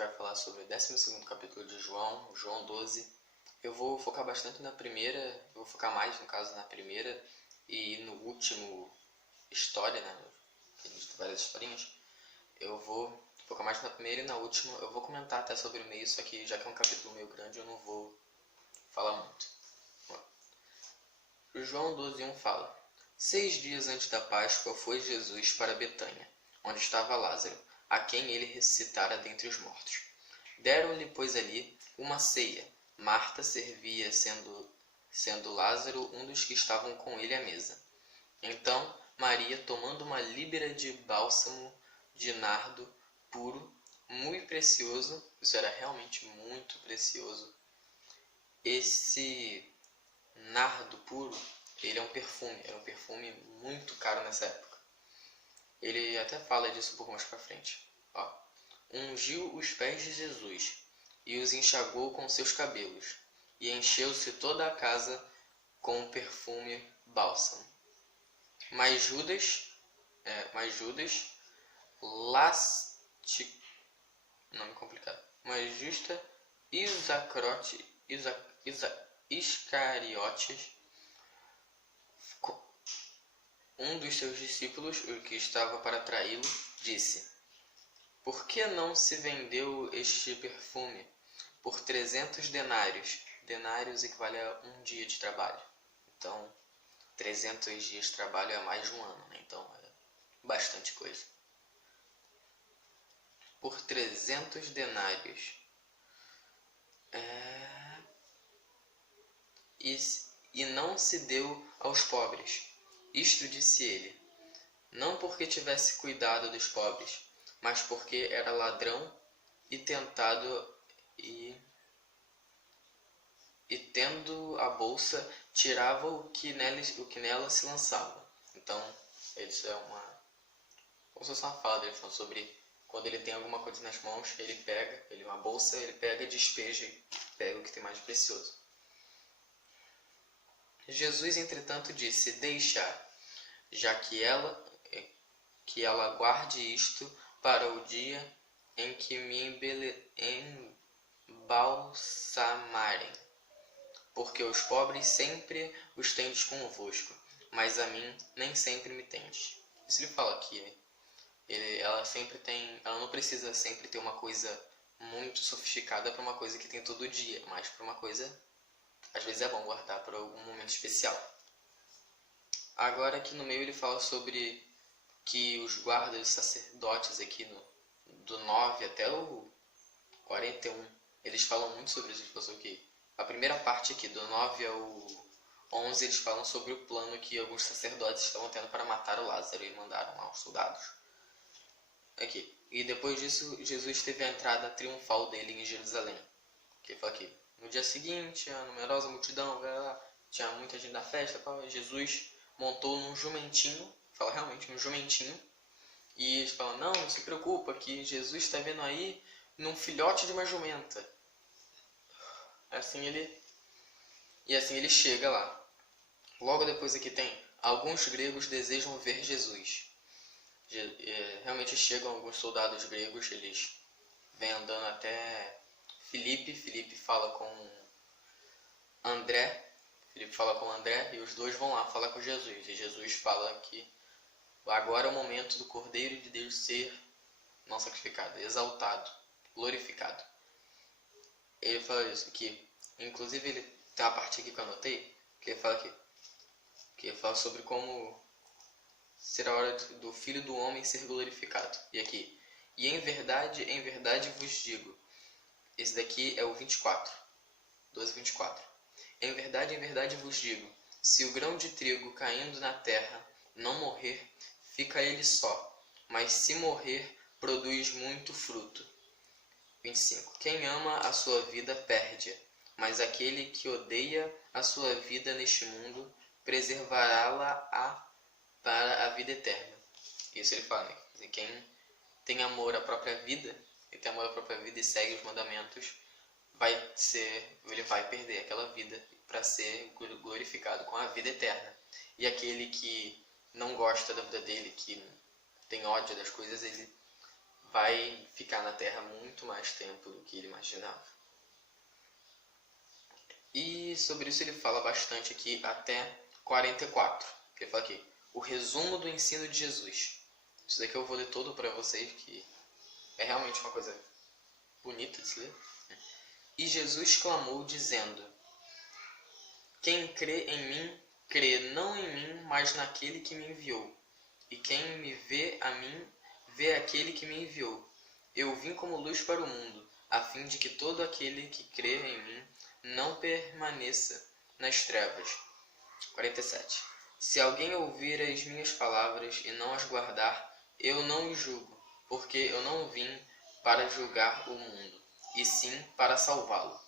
vai falar sobre o 12º capítulo de João, João 12. Eu vou focar bastante na primeira, eu vou focar mais, no caso, na primeira e no último história, né? Tem várias historinhas. Eu vou focar mais na primeira e na última. Eu vou comentar até sobre o meio, só que já que é um capítulo meio grande, eu não vou falar muito. O João 12:1 fala: 6 dias antes da Páscoa foi Jesus para Betânia, onde estava Lázaro, a quem ele ressuscitara dentre os mortos. Deram-lhe, pois, ali uma ceia. Marta servia, sendo Lázaro um dos que estavam com ele à mesa. Então Maria, tomando uma líbera de bálsamo de nardo puro, muito precioso, isso era realmente muito precioso. Esse nardo puro, ele é um perfume, era um perfume muito caro nessa época. Ele até fala disso um pouco mais pra frente. Ungiu os pés de Jesus e os enxagou com seus cabelos, e encheu-se toda a casa com o perfume bálsamo. Mas Judas, nome complicado, mas justa Iscariotes, um dos seus discípulos, o que estava para traí-lo, disse: por que não se vendeu este perfume por 300 denários? Denários equivale a um dia de trabalho. Então, 300 dias de trabalho é mais de um ano, né? Então, é bastante coisa. Por 300 denários. E não se deu aos pobres. Isto disse ele, não porque tivesse cuidado dos pobres, mas porque era ladrão e tentado e tendo a bolsa, tirava o que nela se lançava. Então, isso é como se fosse uma fala dele falando sobre quando ele tem alguma coisa nas mãos, ele pega, uma bolsa, ele pega, despeja e pega o que tem mais de precioso. Jesus, entretanto, disse: deixa, já que ela guarde isto para o dia em que me embalsamarem. Porque os pobres sempre os tendes convosco, mas a mim nem sempre me tendes. Isso ele fala aqui. Ela não precisa sempre ter uma coisa muito sofisticada para uma coisa que tem todo dia, mas para uma coisa, às vezes é bom guardar para algum momento especial. Agora aqui no meio ele fala sobre que os guardas sacerdotes aqui do 9 até o 41, eles falam muito sobre isso. A primeira parte aqui, do 9 ao 11, eles falam sobre o plano que alguns sacerdotes estavam tendo para matar o Lázaro e mandaram lá os soldados. Aqui. E depois disso, Jesus teve a entrada triunfal dele em Jerusalém. Que fala aqui. No dia seguinte, a numerosa multidão, tinha muita gente na festa, Jesus montou num jumentinho, fala realmente, num jumentinho, e eles falam, não se preocupa, que Jesus está vindo aí num filhote de uma jumenta. Assim ele chega lá. Logo depois aqui tem, alguns gregos desejam ver Jesus. Realmente chegam alguns soldados gregos, eles vêm andando até Filipe. Filipe fala com André e os dois vão lá falar com Jesus. E Jesus fala que agora é o momento do Cordeiro de Deus ser não sacrificado, exaltado, glorificado. Ele fala isso aqui. Inclusive ele tem uma parte aqui que eu anotei, que ele fala aqui, que ele fala sobre como será a hora do Filho do Homem ser glorificado. E aqui, e em verdade vos digo, esse daqui é o 24, 12:24. Em verdade vos digo, se o grão de trigo caindo na terra não morrer, fica ele só, mas se morrer, produz muito fruto. 25. Quem ama a sua vida perde-a, mas aquele que odeia a sua vida neste mundo, preservará-la para a vida eterna. Isso ele fala, né? Quem tem amor à própria vida, e segue os mandamentos, ele vai perder aquela vida para ser glorificado com a vida eterna. E aquele que não gosta da vida dele, que tem ódio das coisas, ele vai ficar na Terra muito mais tempo do que ele imaginava. E sobre isso ele fala bastante aqui até 44. Ele fala aqui, o resumo do ensino de Jesus. Isso daqui eu vou ler todo para vocês, que é realmente uma coisa bonita de se ler. E Jesus clamou dizendo, quem crê em mim, crê não em mim, mas naquele que me enviou. E quem me vê a mim, vê aquele que me enviou. Eu vim como luz para o mundo, a fim de que todo aquele que crê em mim não permaneça nas trevas. 47. Se alguém ouvir as minhas palavras e não as guardar, eu não o julgo, porque eu não vim para julgar o mundo, e sim para salvá-lo.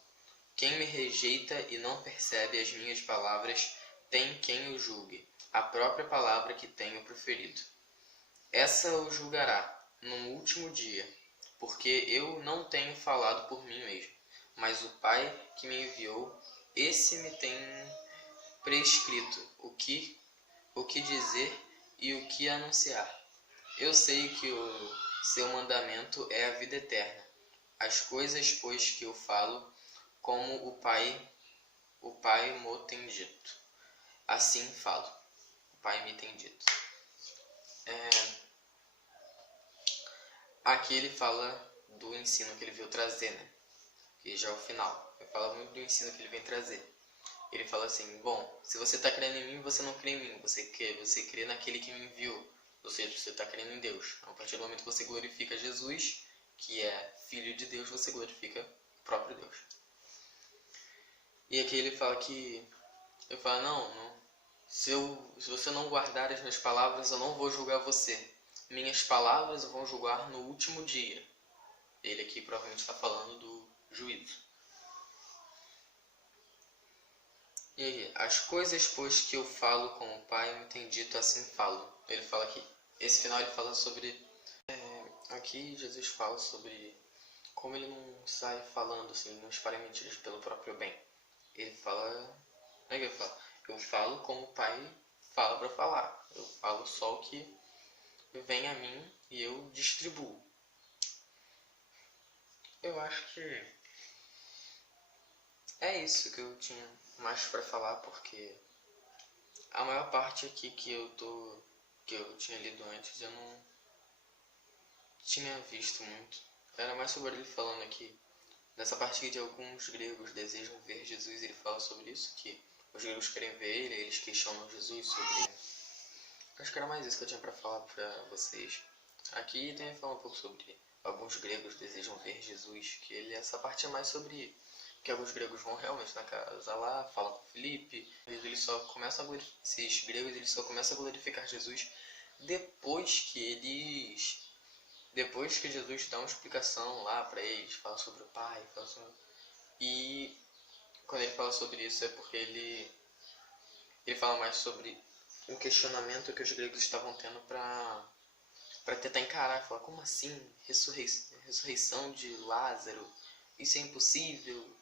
Quem me rejeita e não percebe as minhas palavras, tem quem o julgue, a própria palavra que tenho proferido. Essa o julgará no último dia, porque eu não tenho falado por mim mesmo, mas o Pai que me enviou, esse me tem prescrito o que dizer e o que anunciar. Eu sei que o seu mandamento é a vida eterna. As coisas, pois, que eu falo, como o Pai mo tem dito. Assim falo. O Pai me tem dito. Aqui ele fala do ensino que ele veio trazer, né? Que já é o final. Ele fala muito do ensino que ele vem trazer. Ele fala assim, bom, se você está crendo em mim, você não crê em mim. Você crê naquele que me enviou. Ou seja, você está crendo em Deus. A partir do momento que você glorifica Jesus, que é Filho de Deus, você glorifica o próprio Deus. E aqui ele fala que... Ele fala, não, se você não guardar as minhas palavras, eu não vou julgar você. Minhas palavras vão julgar no último dia. Ele aqui provavelmente está falando do juízo. E aí, as coisas, pois, que eu falo como o Pai me tem dito, assim falo. Ele fala aqui, esse final ele fala sobre... aqui Jesus fala sobre como ele não sai falando assim, não espalha mentiras pelo próprio bem. Ele fala... Ele fala, eu falo como o Pai fala para falar. Eu falo só o que vem a mim e eu distribuo. Eu acho que é isso que eu tinha mais para falar, porque a maior parte aqui que eu tinha lido antes eu não tinha visto muito. Era mais sobre ele falando aqui. Nessa parte aqui de alguns gregos desejam ver Jesus, ele fala sobre isso, que os gregos querem ver ele, eles questionam Jesus sobre ele. Acho que era mais isso que eu tinha para falar para vocês. Aqui também fala um pouco sobre alguns gregos desejam ver Jesus, que essa parte é mais sobre que alguns gregos vão realmente na casa lá, falam com Filipe, eles só começam a esses gregos eles só começam a glorificar Jesus depois que Jesus dá uma explicação lá para eles, fala sobre o Pai, e quando ele fala sobre isso é porque ele fala mais sobre o questionamento que os gregos estavam tendo para tentar encarar, falar, como assim? Ressurreição de Lázaro? Isso é impossível?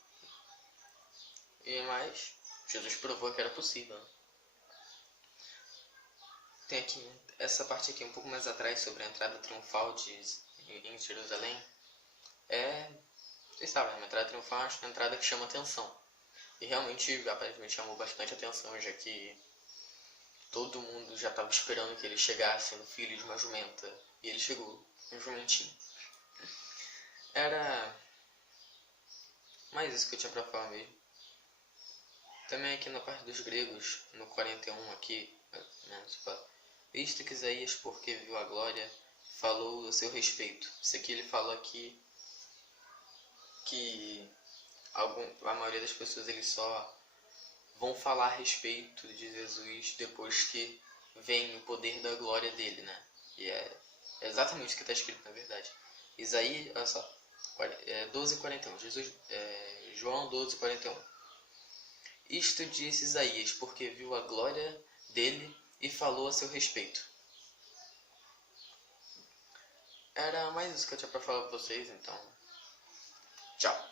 Mas Jesus provou que era possível. Né? Tem aqui, essa parte aqui um pouco mais atrás, sobre a entrada triunfal em Jerusalém. Vocês sabem, uma entrada triunfal é uma entrada que chama atenção. E realmente, aparentemente, chamou bastante atenção, já que todo mundo já estava esperando que ele chegasse no filho de uma jumenta. E ele chegou, um jumentinho. Era mais isso que eu tinha pra falar mesmo. Também aqui na parte dos gregos, no 41 aqui, visto que Isaías, porque viu a glória, falou a seu respeito. Isso aqui ele fala aqui que a maioria das pessoas eles só vão falar a respeito de Jesus depois que vem o poder da glória dele, né? E é exatamente o que está escrito, na verdade. Isaías, olha só, 12:41, João 12:41. Isto disse Isaías, porque viu a glória dele e falou a seu respeito. Era mais isso que eu tinha para falar para vocês, então. Tchau.